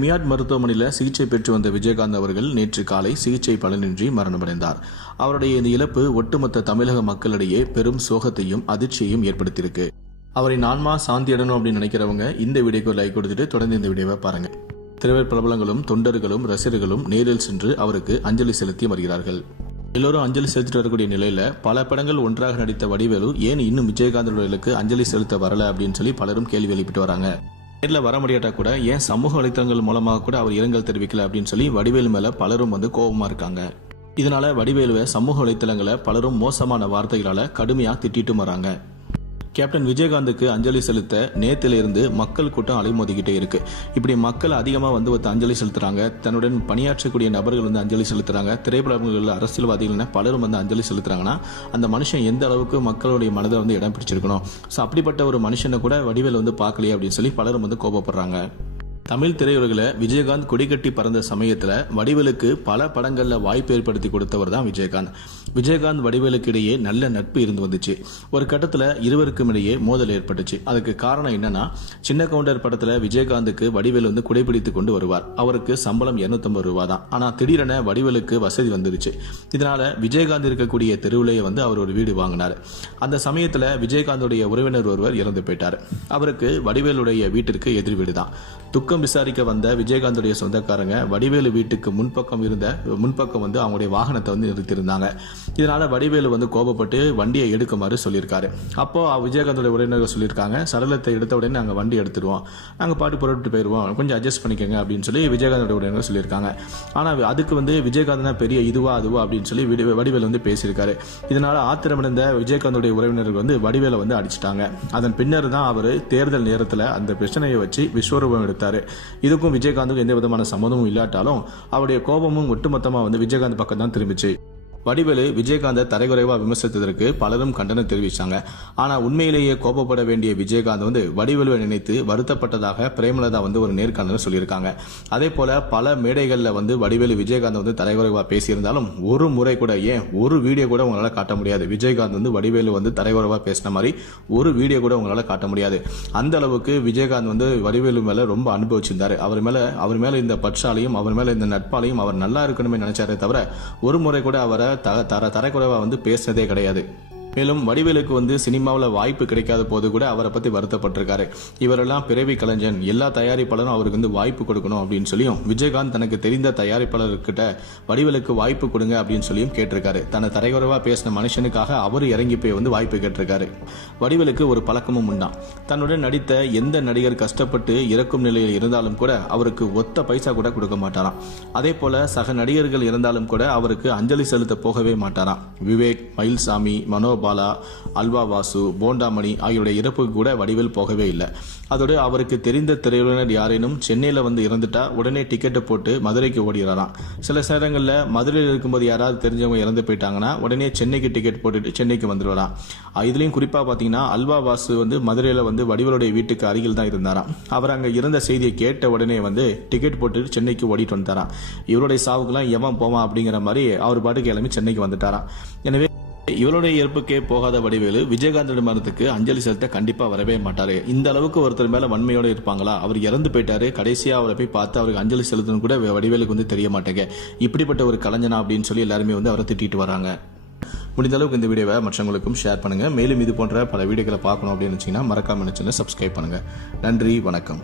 மியாட் மருத்துவமனையில் சிகிச்சை பெற்று வந்த விஜயகாந்த் அவர்கள் நேற்று காலை சிகிச்சை பலனின்றி மரணமடைந்தார். அவருடைய இந்த இழப்பு ஒட்டுமொத்த தமிழக மக்களிடையே பெரும் சோகத்தையும் அதிர்ச்சியையும் ஏற்படுத்தியிருக்கு. அவரின் ஆன்மா சாந்தி அடையணும் அப்படின்னு நினைக்கிறவங்க இந்த வீடியோக்கு லைக் கொடுத்துட்டு தொடர்ந்து இந்த வீடியோவை பாருங்க. திரைவர் பிரபலங்களும் தொண்டர்களும் ரசிகர்களும் நேரில் சென்று அவருக்கு அஞ்சலி செலுத்தி வருகிறார்கள். எல்லோரும் அஞ்சலி செலுத்திட்டு வரக்கூடிய நிலையில பல படங்கள் ஒன்றாக நடித்த வடிவேலு ஏன் இன்னும் விஜயகாந்த் அவர்களுக்கு அஞ்சலி செலுத்த வரல அப்படின்னு சொல்லி பலரும் கேள்வி எழுப்பிட்டு வராங்க. நேரில் வர முடியாட்டா கூட ஏன் சமூக வலைத்தளங்கள் மூலமாக கூட அவர் இரங்கல் தெரிவிக்கல அப்படின்னு சொல்லி வடிவேலு மேல பலரும் கோபமா இருக்காங்க. இதனால வடிவேலுவை சமூக வலைத்தளங்களை பலரும் மோசமான வார்த்தைகளால கடுமையா திட்டிட்டு வராங்க. கேப்டன் விஜயகாந்துக்கு அஞ்சலி செலுத்த நேத்திலிருந்து மக்கள் கூட்டம் அலைமோதிக்கிட்டே இருக்கு. இப்படி மக்கள் அதிகமா அஞ்சலி செலுத்துறாங்க. தன்னுடன் பணியாற்றக்கூடிய நபர்கள் அஞ்சலி செலுத்துறாங்க. திரைப்படங்கள் அரசியல்வாதிகள் பலரும் அஞ்சலி செலுத்துறாங்கன்னா அந்த மனுஷன் எந்த அளவுக்கு மக்களுடைய மனதை இடம் பிடிச்சிருக்கணும். ஸோ அப்படிப்பட்ட ஒரு மனுஷனை கூட வடிவேல் பார்க்கலையே அப்படின்னு சொல்லி பலரும் கோபப்படுறாங்க. தமிழ் திரையுலகில் விஜயகாந்த் கொடிகட்டி பறந்த சமயத்தில் வடிவேலுக்கு பல படங்களில் வாய்ப்பு ஏற்படுத்தி கொடுத்தவர் தான் விஜயகாந்த். விஜயகாந்த் வடிவேலுக்கு இடையே நல்ல நட்பு இருந்து வந்துச்சு. ஒரு கட்டத்தில் இருவருக்கும் இடையே மோதல் ஏற்பட்டுச்சு. அதுக்கு காரணம் என்னன்னா, சின்ன கவுண்டர் படத்தில் விஜயகாந்துக்கு வடிவேலு குடைபிடித்து கொண்டு வருவார். அவருக்கு சம்பளம் 250 ரூபா தான். ஆனால் திடீரென வடிவேலுக்கு வசதி வந்துருச்சு. இதனால விஜயகாந்த் இருக்கக்கூடிய தெருவிலேயே அவர் ஒரு வீடு வாங்கினார். அந்த சமயத்தில் விஜயகாந்துடைய உறவினர் ஒருவர் இறந்து போயிட்டார். அவருக்கு வடிவேலுடைய வீட்டிற்கு எதிர் வீடு தான். துக்கம் விசாரிக்க வந்த விஜயகாந்துடைய சொந்தக்காரங்க வடிவேலு வீட்டுக்கு முன்பக்கம் அவங்களுடைய வாகனத்தை நிறுத்தியிருந்தாங்க. இதனால வடிவேலு கோபப்பட்டு வண்டியை எடுக்குமாறு சொல்லியிருக்காரு. அப்போ விஜயகாந்தோட உறவினர்கள் சொல்லியிருக்காங்க, சடலத்தை எடுத்த உடனே நாங்கள் வண்டி எடுத்துருவோம், நாங்கள் பாட்டு புறப்பட்டு போயிடுவோம், கொஞ்சம் அட்ஜஸ்ட் பண்ணிக்கோங்க அப்படின்னு சொல்லி விஜயகாந்தோட உறவினர்கள் சொல்லியிருக்காங்க. ஆனால் அதுக்கு விஜயகாந்த் தான் பெரிய இதுவா அதுவா அப்படின்னு சொல்லி வடிவேலு பேசியிருக்காரு. இதனால ஆத்திரமடைந்த விஜயகாந்தோடைய உறவினர்கள் வடிவேலை அடிச்சிட்டாங்க. அதன் பின்னர் தான் அவர் தேர்தல் நேரத்தில் அந்த பிரச்சனையை வச்சு விஸ்வரூபம் எடுத்தாரு. இதுக்கும் விஜயகாந்துக்கும் எந்த விதமான சம்மதமும் இல்லாட்டாலும் அவருடைய கோபமும் ஒட்டுமொத்தமா விஜயகாந்த் பக்கம் தான் திரும்பிச்சு. வடிவேலு விஜயகாந்தை தரைகுறைவா விமர்சித்ததற்கு பலரும் கண்டனம் தெரிவித்தாங்க. ஆனால் உண்மையிலேயே கோபப்பட வேண்டிய விஜயகாந்த் வடிவேலுவை நினைத்து வருத்தப்பட்டதாக பிரேமலதா ஒரு நேர்காணல சொல்லியிருக்காங்க. அதே போல பல மேடைகளில் வடிவேலு விஜயகாந்த் தரைகுறைவா பேசியிருந்தாலும் ஒரு முறை கூட, ஏன் ஒரு வீடியோ கூட உங்களால் காட்ட முடியாது. விஜயகாந்த் வடிவேலு தரைகுறைவா பேசின மாதிரி ஒரு வீடியோ கூட உங்களால் காட்ட முடியாது. அந்த அளவுக்கு விஜயகாந்த் வடிவேலு மேல ரொம்ப அனுபவிச்சிருந்தாரு. அவர் மேல இந்த பற்றாலையும் அவர் மேல இந்த நட்பாலையும் அவர் நல்லா இருக்கணுமே நினைச்சாரே தவிர ஒரு முறை கூட அவரை தரக்குறைவா பேசினதே கிடையாது. மேலும் வடிவேலுக்கு சினிமாவில் வாய்ப்பு கிடைக்காத போது கூட அவரை பத்தி வருத்தப்பட்டிருக்காரு. இவரெல்லாம் பிறவி கலைஞன், எல்லா தயாரிப்பாளரும் அவருக்கு வாய்ப்பு கொடுக்கணும் அப்படின்னு சொல்லியும் விஜயகாந்த் தனக்கு தெரிந்த தயாரிப்பாளர்கிட்ட வடிவேலுக்கு வாய்ப்பு கொடுங்க அப்படின்னு சொல்லியும் கேட்டிருக்காரு. தன்னை தரைகுறைவா பேசின மனுஷனுக்காக அவர் இறங்கி போய் வாய்ப்பு கேட்டிருக்காரு. வடிவேலுக்கு ஒரு பழக்கமும் உண்டாம். தன்னுடன் நடித்த எந்த நடிகர் கஷ்டப்பட்டு இறக்கும் நிலையில் இருந்தாலும் கூட அவருக்கு ஒத்த பைசா கூட கொடுக்க மாட்டாராம். அதே போல சக நடிகர்கள் இருந்தாலும் கூட அவருக்கு அஞ்சலி செலுத்த போகவே மாட்டாராம். விவேக், மயில்சாமி, மனோபாலா, அல்வா வாசு, போண்டாமணி ஆகியோருடைய இறப்புக்கு கூட வடிவேல் போகவே இல்லை. அதோடு அவருக்கு தெரிந்த திரையுலகினர் யாரேனும் சென்னையில் இறந்துட்டா உடனே டிக்கெட்டை போட்டு மதுரைக்கு ஓடிறாராம். சில நேரங்களில் மதுரையில் இருக்கும்போது யாராவது தெரிஞ்சவங்க இறந்து போயிட்டாங்கன்னா உடனே சென்னைக்கு டிக்கெட் போட்டுட்டு சென்னைக்கு வந்துடுவாராம். இதுலயும் குறிப்பா பாத்தீங்கன்னா அல்வா வாசு மதுரையில வடிவேலுடைய வீட்டுக்கு அருகில் தான் இருந்தாராம். அவர் அங்க இருந்த செய்தியை கேட்ட உடனே டிக்கெட் போட்டுட்டு சென்னைக்கு ஓடிட்டு வந்துட்டாராம். இவருடைய சாவுக்கெல்லாம் எவன் போவான் அப்படிங்கிற மாதிரி அவர் பாட்டுக்கு கிளம்பி சென்னைக்கு வந்துட்டாராம். எனவே இவருடைய இறப்புக்கே போகாத வடிவேலு விஜயகாந்தோட மரணத்துக்கு அஞ்சலி செலுத்த கண்டிப்பா வரவே மாட்டாரு. இந்த அளவுக்கு ஒருத்தர் மேல வன்மையோட இருப்பாங்களா? அவர் இறந்து போயிட்டாரு, கடைசியா அவரை போய் பார்த்து அவருக்கு அஞ்சலி செலுத்தணும் கூட வடிவேலுக்கு தெரிய மாட்டேங்க. இப்படிப்பட்ட ஒரு கலைஞனா அப்படின்னு சொல்லி எல்லாருமே அவரை திட்டிட்டு வராங்க. முடிந்த அளவுக்கு இந்த வீடியோவை மற்றவங்களுக்கும் ஷேர் பண்ணுங்க. மேலும் இது போன்ற பல வீடியோக்களை பார்க்கணும் அப்படின்னு நினைச்சீங்கன்னா மறக்காம சேனலை சப்ஸ்கிரைப் பண்ணுங்க. நன்றி, வணக்கம்.